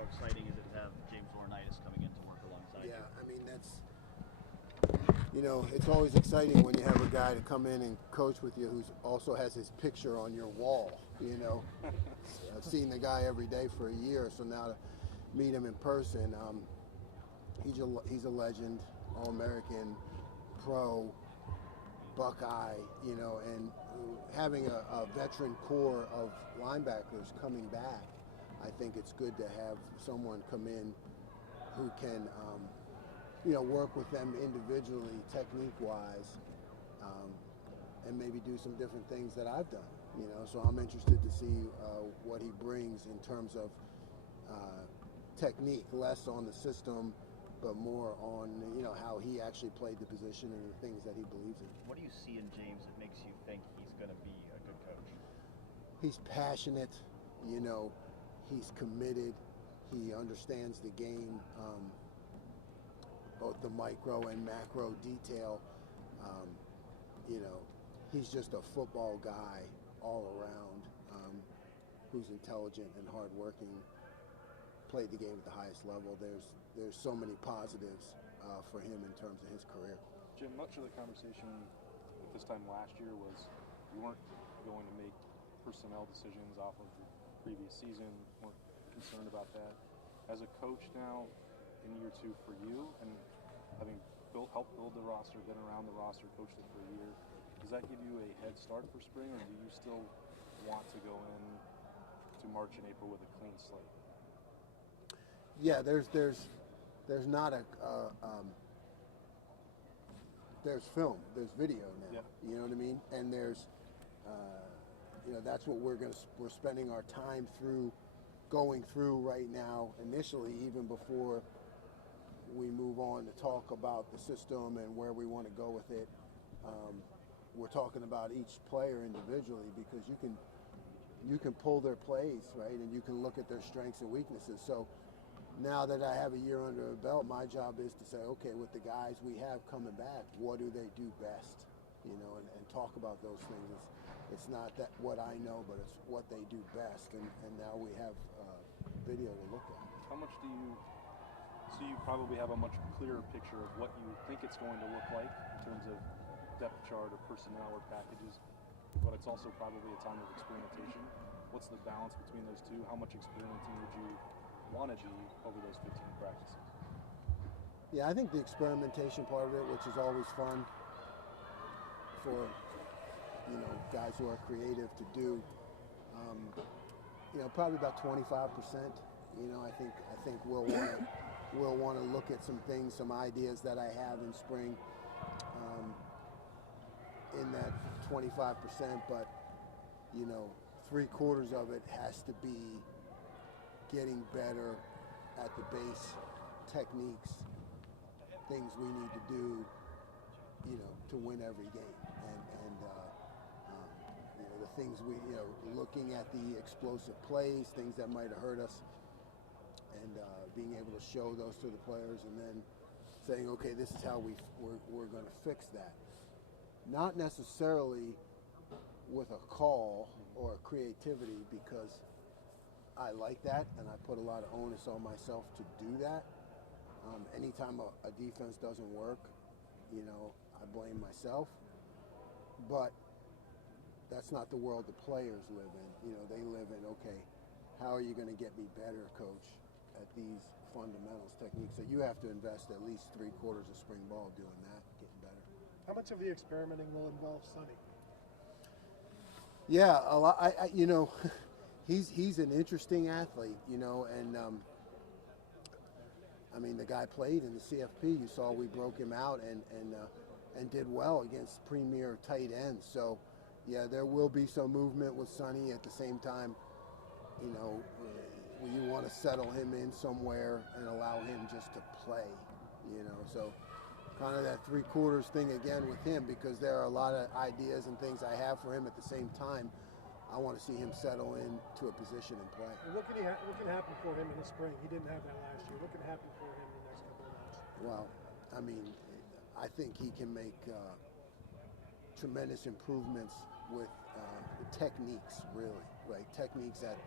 how exciting is it to have James Laurinaitis coming in to work alongside you? Yeah, I mean, it's always exciting when you have a guy to come in and coach with you who also has his picture on your wall. I've seen the guy every day for a year, so now to meet him in person, he's a legend, All-American, pro, Buckeye, and having a veteran core of linebackers coming back, I think it's good to have someone come in who can, work with them individually, technique-wise, and maybe do some different things that I've done. So I'm interested to see what he brings in terms of technique, less on the system, but more on how he actually played the position and the things that he believes in. What do you see in James that makes you think he's going to be a good coach? He's passionate, he's committed, he understands the game, both the micro and macro detail. He's just a football guy all around, who's intelligent and hardworking. Played the game at the highest level. There's so many positives for him in terms of his career. Jim, much of the conversation at this time last year was you weren't going to make personnel decisions off of the previous season, weren't concerned about that. As a coach now, in year two for you, and having helped build the roster, been around the roster, coached it for a year, does that give you a head start for spring, or do you still want to go in to March and April with a clean slate? Yeah, there's not there's film, there's video now. Yeah. You know what I mean? And there's that's what we're spending our time going through right now. Initially, even before we move on to talk about the system and where we want to go with it, we're talking about each player individually, because you can pull their plays, right, and you can look at their strengths and weaknesses. So now that I have a year under a belt, my job is to say, okay, with the guys we have coming back, what do they do best? And talk about those things. It's not that what I know, but it's what they do best. And now we have video to look at. How much do you so you probably have a much clearer picture of what you think it's going to look like in terms of depth chart or personnel or packages, but it's also probably a time of experimentation. What's the balance between those two? How much experimenting would you want to do over those 15 practices? Yeah, I think the experimentation part of it, which is always fun for guys who are creative to do, probably about 25%. I think we'll want to look at some things, some ideas that I have in spring, in that 25%, but 3/4 of it has to be getting better at the base techniques, things we need to do, to win every game, and the things we, looking at the explosive plays, things that might have hurt us, and being able to show those to the players, and then saying, okay, this is how we're going to fix that. Not necessarily with a call or a creativity, because I like that, and I put a lot of onus on myself to do that. Anytime a defense doesn't work, I blame myself. But that's not the world the players live in. They live in, okay, how are you going to get me better, coach, at these fundamentals, techniques? So you have to invest at least 3/4 of spring ball doing that, getting better. How much of the experimenting will involve Sonny? Yeah, a lot. He's an interesting athlete, and I mean, the guy played in the CFP. You saw we broke him out and did well against premier tight ends. So, yeah, there will be some movement with Sonny. At the same time, you want to settle him in somewhere and allow him just to play, So kind of that 3/4 thing again with him, because there are a lot of ideas and things I have for him. At the same time, I want to see him settle into a position and play. And what can happen for him in the spring? He didn't have that last year. What can happen for him in the next couple of months? Well, I mean, I think he can make tremendous improvements with techniques, really, right? Techniques at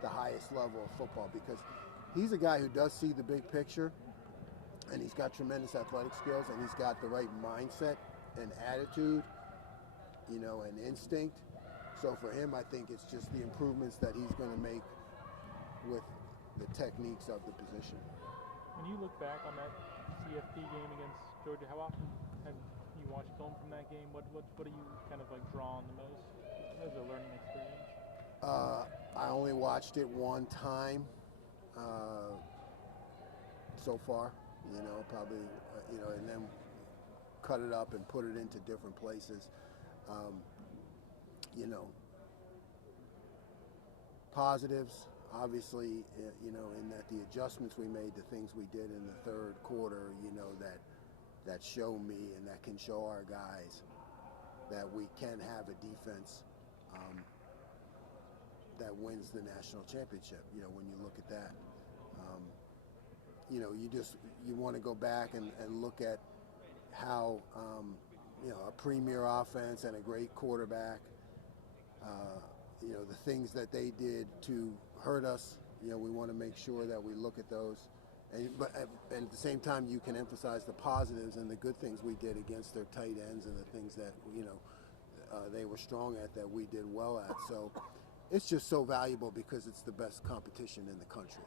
the highest level of football, because he's a guy who does see the big picture, and he's got tremendous athletic skills, and he's got the right mindset and attitude, and instinct. So for him, I think it's just the improvements that he's going to make with the techniques of the position. When you look back on that CFP game against Georgia, how often have you watched film from that game? What do you kind of like draw on the most as a learning experience? I only watched it one time so far, probably, and then cut it up and put it into different places. Positives, obviously, in that the adjustments we made, the things we did in the third quarter, that show me and that can show our guys that we can have a defense that wins the national championship. When you look at that, you want to go back and look at how a premier offense and a great quarterback, the things that they did to hurt us. We want to make sure that we look at those, and at the same time you can emphasize the positives and the good things we did against their tight ends and the things that they were strong at that we did well at. So it's just so valuable because it's the best competition in the country.